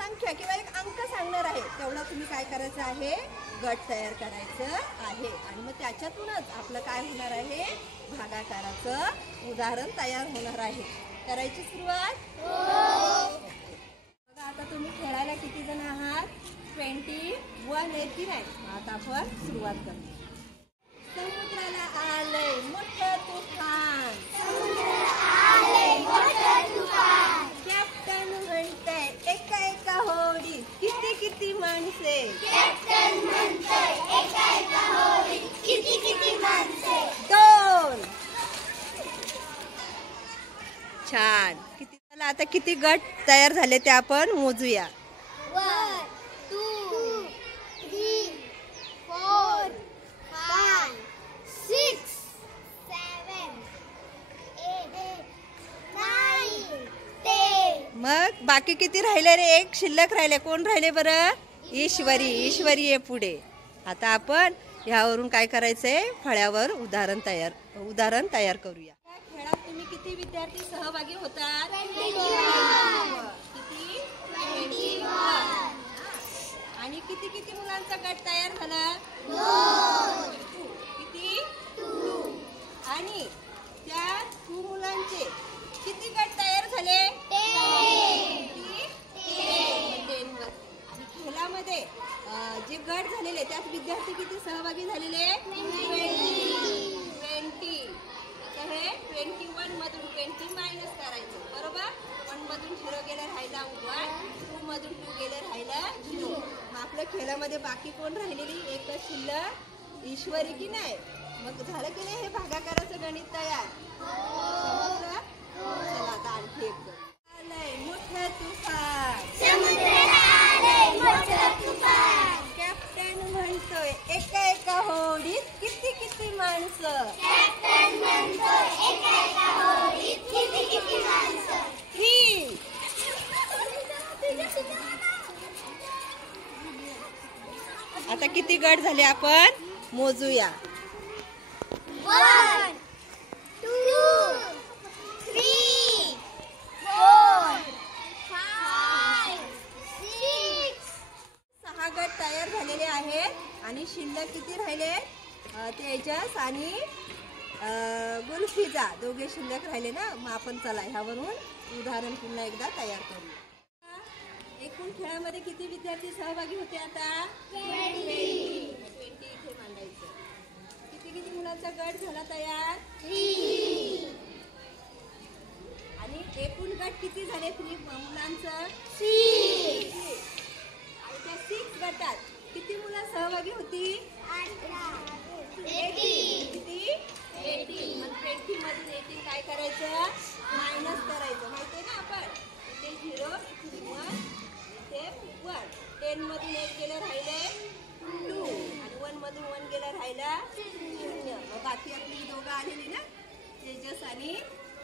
संख्या किंवा एक अंक सांगणार आहे तेवढा तुम्ही काय करायचं आहे, गट तयार करायचं आहे. आणि मग त्याच्यातूनच आपलं काय होणार आहे, भागाकाराचं उदाहरण तयार होणार आहे. करायची सुरुवात. बघा आता तुम्ही खेळायला किती जण आहात, 21 येतील आहे. आता आपण सुरुवात करू. समुद्राला आलंय मोठं तुफान, कॅप्टन म्हणतंय एका एका होडीत किती किती माणसे, दोन. छान. किती झालं, आता किती गट तयार झाले ते आपण मोजूया. 1 2 3 4 5 6 7 8 9 10. मग बाकी किती राहिले रे, एक शिल्लक राहिले. कोण राहिले बरं, ईश्वरी. ईश्वरी आहे पुढे. आता आपण ह्यावरून काय करायचंय, फळ्यावर उदाहरण तयार करूया. या खेळात तुम्ही किती विद्यार्थी सहभागी होतात, 21. किती, 21. आणि किती किती मुलांचा गट तयार झाला, 2. किती, 2. आणि त्या 2 मुलांचे किती गट तयार झाले, 10. किती, 10 वर. आणि खेळामध्ये जे गट झालेले त्यात विद्यार्थी किती सहभागी झालेले, 20. आता हे 21 मधून 20 मायनस करायचं, बरोबर. 1 मधून 0 गेलं राहिला 1, 2 मधून 2 गेलं राहिला 0. मग आपल्या खेळामध्ये बाकी कोण राहिलेली, एकच शिल्लक ईश्वरी की नाही. मग झालं की नाही हे भागाकाराचं गणित तयार. चला आता आणखी एक करू. आलंय मोठं तुफान, कॅप्टन म्हणतोय एका एका होडीत किती किती माणसं, 3. आता किती गट झाले आपण मोजूया. 1 2 3 4 5 6. 6 गट तयार झालेले आहेत. आणि शिल्लक किती राहिले, तेजस आणि गुल्फिजा दोघे शिल्लक राहिले ना. मग आपण चला ह्यावरून उदाहरण पुन्हा एकदा तयार करू. एकूण खेळामध्ये किती विद्यार्थी सहभागी होते, आता 20 इथे मांडायचं. किती किती मुलांचा गट झाला तयार, 3. आणि एकूण गट किती झाले 3 मुलांचं, 6. आणि त्या 6 गटात किती मुलं सहभागी होती, 80. किती, 80. मग 20 मधून 80 काय करायचं, मायनस करायचं. माहितीये ना आपण, इथे 0 इथे 1 इथे 1. 10 मधून 1 गेलं राहिले 2, आणि 1 मधून 1 गेलं राहिला 0. मग बाकी आपली दोघं आलेली ना, तेजस आणि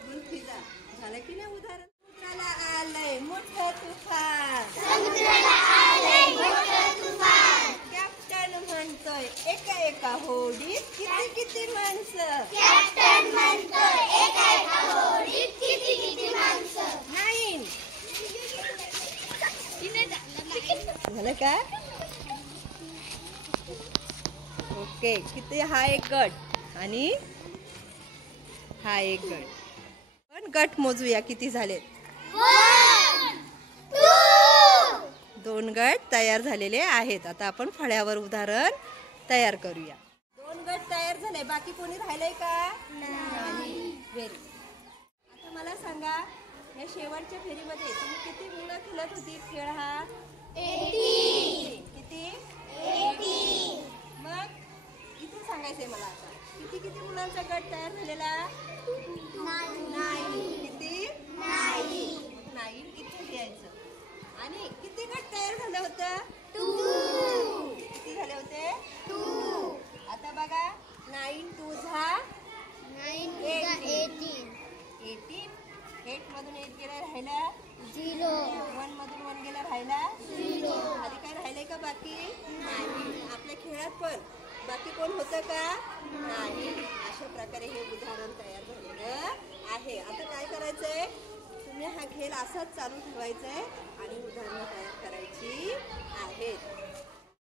गुल्फिजा. झालं की नाही उदाहरण. समुद्राला आलंय मोठं तुफान, कॅप्टन म्हणतोय एका एका होडीत किती किती माणसं, 9. झालं का, ओके. किती, हा एक गट आणि हा एक गट. पण गट मोजूया किती झाले. 2 गट तयार झालेले आहेत. आता आपण फळ्यावर उदाहरण तयार करूया. 2 गट तयार झाले. बाकी कोणी राहिलंय का, नाही. व्हेरी. आता मला सांगा, या शेवटच्या फेरीमध्ये तुम्ही किती मुलं खेळत होती खेळ हा, 80. किती, 80. मग इथे सांगायचंय मला आता किती किती मुलांचा गट तयार झालेला, 9. किती, 9 इथे घ्यायचं. आणि किती गट तयार झालं होतं, 2. किती झाले होते, 2. आता बघा 9 2 18. 8 मधून 1 गेला राहिला 0. 1 मधून 1 गेला राहिला 0. आधी काय राहिले का बाकी, नाही. आपल्या खेळात पण बाकी कोण होतं का, नाही. अशा प्रकारे हे उदाहरण तयार झालेलं आहे. आता काय करायचंय, तुम्ही हा खेळ असंच चालू ठेवायचं आहे आणि उदाहरणं तयार करायची आहेत.